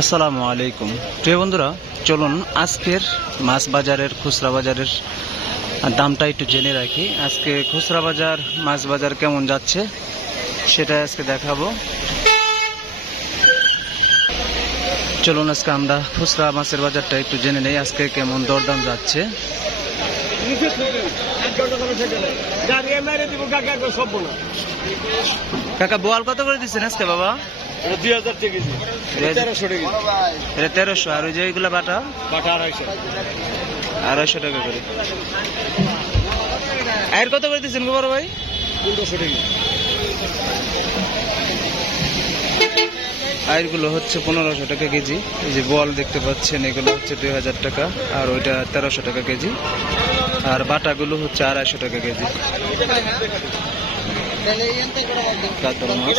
আসসালামু আলাইকুম। প্রিয় বন্ধুরা, চলুন আজকের মাছ বাজারের, খুচরা বাজারের দামটা একটু জেনে রাখি। আজকে খুচরা বাজার, মাছ বাজার কেমন যাচ্ছে সেটা আজকে দেখাবো। চলুন আজকে আমরা খুচরা মাছের বাজারটা একটু জেনে নেই, আজকে কেমন দরদাম যাচ্ছে। কাকা, বোয়াল কত করে দিচ্ছেন আজকে বাবা? এটা তেরোশো আর ওই যে এইগুলা বাটা? বাটা আড়াইশো। আড়াইশো টাকা করে। আর কত করে দিচ্ছেন গো বড় ভাই? পনেরোশো টাকা আয়েরগুলো হচ্ছে পনেরোশো টাকা কেজি। এই যে বল দেখতে পাচ্ছেন এগুলো হচ্ছে দুই হাজার টাকা আর ওইটা তেরোশো টাকা কেজি। আর বাটাগুলো হচ্ছে আড়াইশো টাকা কেজি। কাতল মাছ।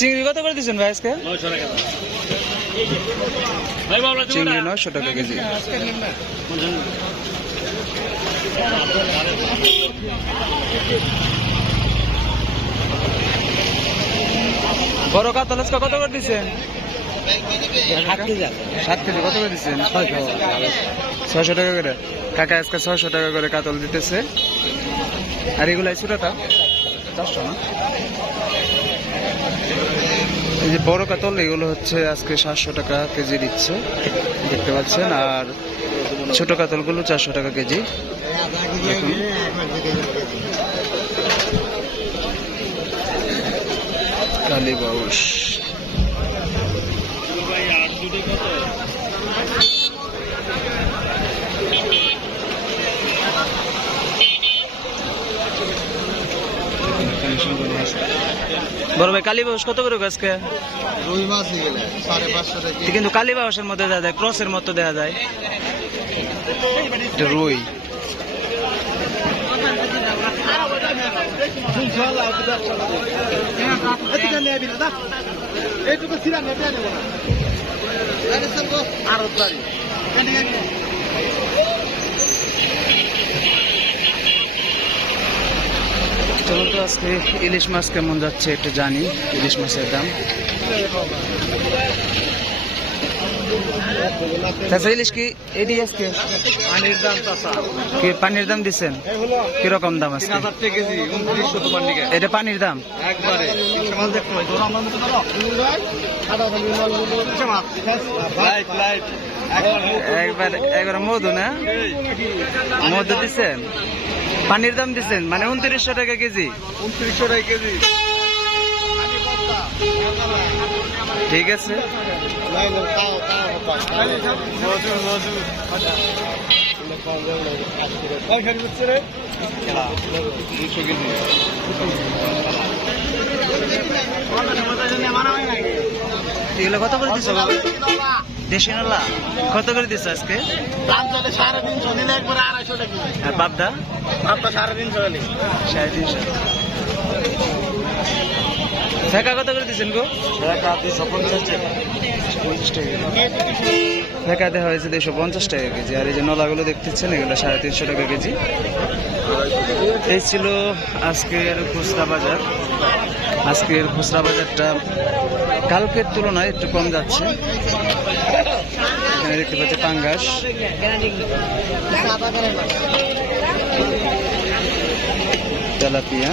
চিংড়ি কত করে দিচ্ছেন ভাই আজকে? চিংড়ি নয়শো টাকা কেজি। বড় কাতল আজকে কত করে দিচ্ছেন সাত কেজি কত করে দিচ্ছেন ছয়শো টাকা করে। কাকা আজকে ছয়শো টাকা করে কাতল দিতেছে। আর এগুলো ছোটটা চারশো না? এই যে বড় কাতল, এগুলো হচ্ছে আজকে সাতশো টাকা কেজি দিচ্ছে দেখতে পাচ্ছেন। আর ছোট কাতলগুলো চারশো টাকা কেজি। কালী বাউস বড় ভাই কালী বাউস কত করে গো আজকে? রুই মাছ গেলে সাড়ে পাঁচশো টাকা কিন্তু কালী বাউসের মধ্যে দেখা যায় ক্রসের মতো দেখা যায়। রুই। এইটুকু সিরা নেটে আরও বাড়ি চলো তো আজকে ইলিশ মাছ কেমন যাচ্ছে একটু জানি ইলিশ মাছের দাম। ইলিশ কি এডি আজকে পানির দাম চাষা কি পানির দাম দিচ্ছেন কীরকম দাম দিকে এটা পানির দাম? একবার। একবার মধু। না? মধু দিচ্ছেন পানির দাম দিচ্ছেন মানে উনত্রিশশো টাকা কেজি। উনত্রিশশো টাকা কেজি। ঠিক আছে। এগুলো কত করে দিচ্ছ বাবা দেশি নলা কত করে দিচ্ছ আজকে? আর পাবদা? আপনার সাড়ে তিনশো সাড়ে তিনশো। ফেকা কত করে দিচ্ছেন গো? ফেকা দেওয়া হয়েছে দুশো পঞ্চাশ টাকা কেজি। আর এই যে নলাগুলো দেখতেছেন এগুলো সাড়ে তিনশো টাকা কেজি। এই ছিল আজকের খুচরা বাজার। আজকের খুচরা বাজারটা কালকের তুলনায় একটু কম যাচ্ছে। এখানে দেখতে পাচ্ছি পাঙ্গাস। তেলাপিয়া।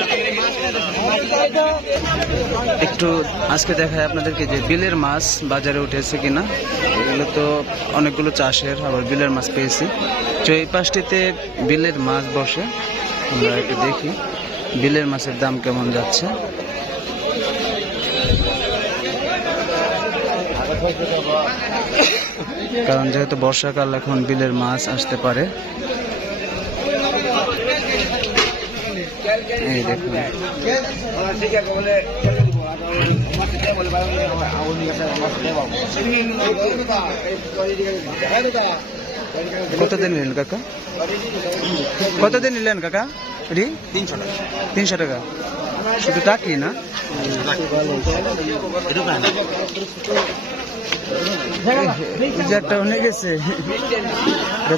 একটু আজকে দেখায় আপনাদেরকে যে বিলের মাছ বাজারে উঠেছে কিনা। এগুলো তো অনেকগুলো চাষের, আবার বিলের মাছ পেয়েছি। তো এই পাশটিতে বিলের মাছ বসে। আমরা একটু দেখি বিলের মাছের দাম কেমন যাচ্ছে। কারণ যেহেতু বর্ষাকাল, এখন বিলের মাছ আসতে পারে। দেখুন। কতদিন নিলেন কাকা? কতদিন নিলেন কাকা? রি? তিনশো টাকা। তিনশো টাকা শুধু টাকি না একটা অনেক গেছে। এটা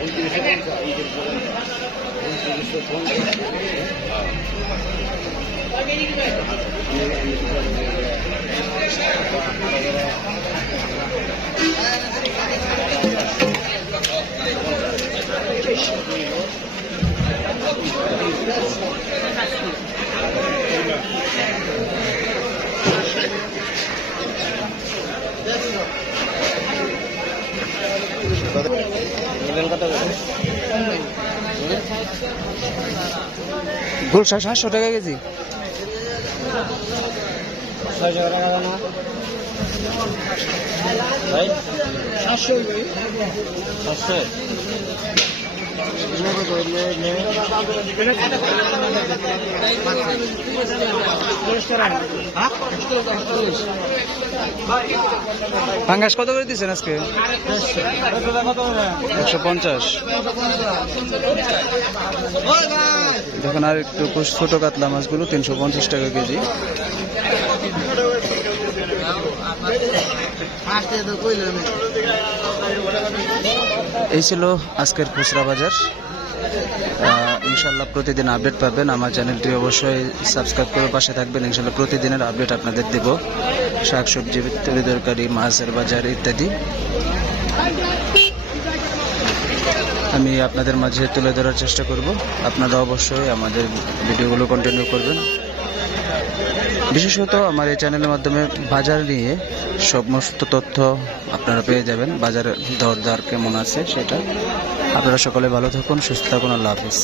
এলাম সাতশো নেবেন কত গুলশা সাতশো টাকা কেজি। ছয়শো টাকা না সাতশো। সাতশো? পাঙ্গাস কত করে দিচ্ছেন আজকে? একশো পঞ্চাশ। দেখুন, আর একটু ছোট কাতলা মাছগুলো তিনশো পঞ্চাশ টাকা কেজি। এই ছিল আজকের খুচরা বাজার। ইনশাল্লাহ প্রতিদিন আপডেট পাবেন। আমার চ্যানেলটি অবশ্যই সাবস্ক্রাইব করে পাশে থাকবেন। ইনশাল্লাহ প্রতিদিনের আপডেট আপনাদের দেব। শাকসবজি, তরি তরকারি, মাছের বাজার ইত্যাদি। আমি আপনাদের মাঝে তুলে ধরার চেষ্টা করব। আপনারা অবশ্যই আমাদের ভিডিওগুলো কন্টিনিউ করবেন। বিশেষত আমার এই চ্যানেলের মাধ্যমে বাজার নিয়ে সমস্ত তথ্য আপনারা পেয়ে যাবেন। বাজার দর দর কেমন আছে সেটা আপনারা সকলে ভালো থাকুন, সুস্থ থাকুন, আল্লাহ হাফিজ।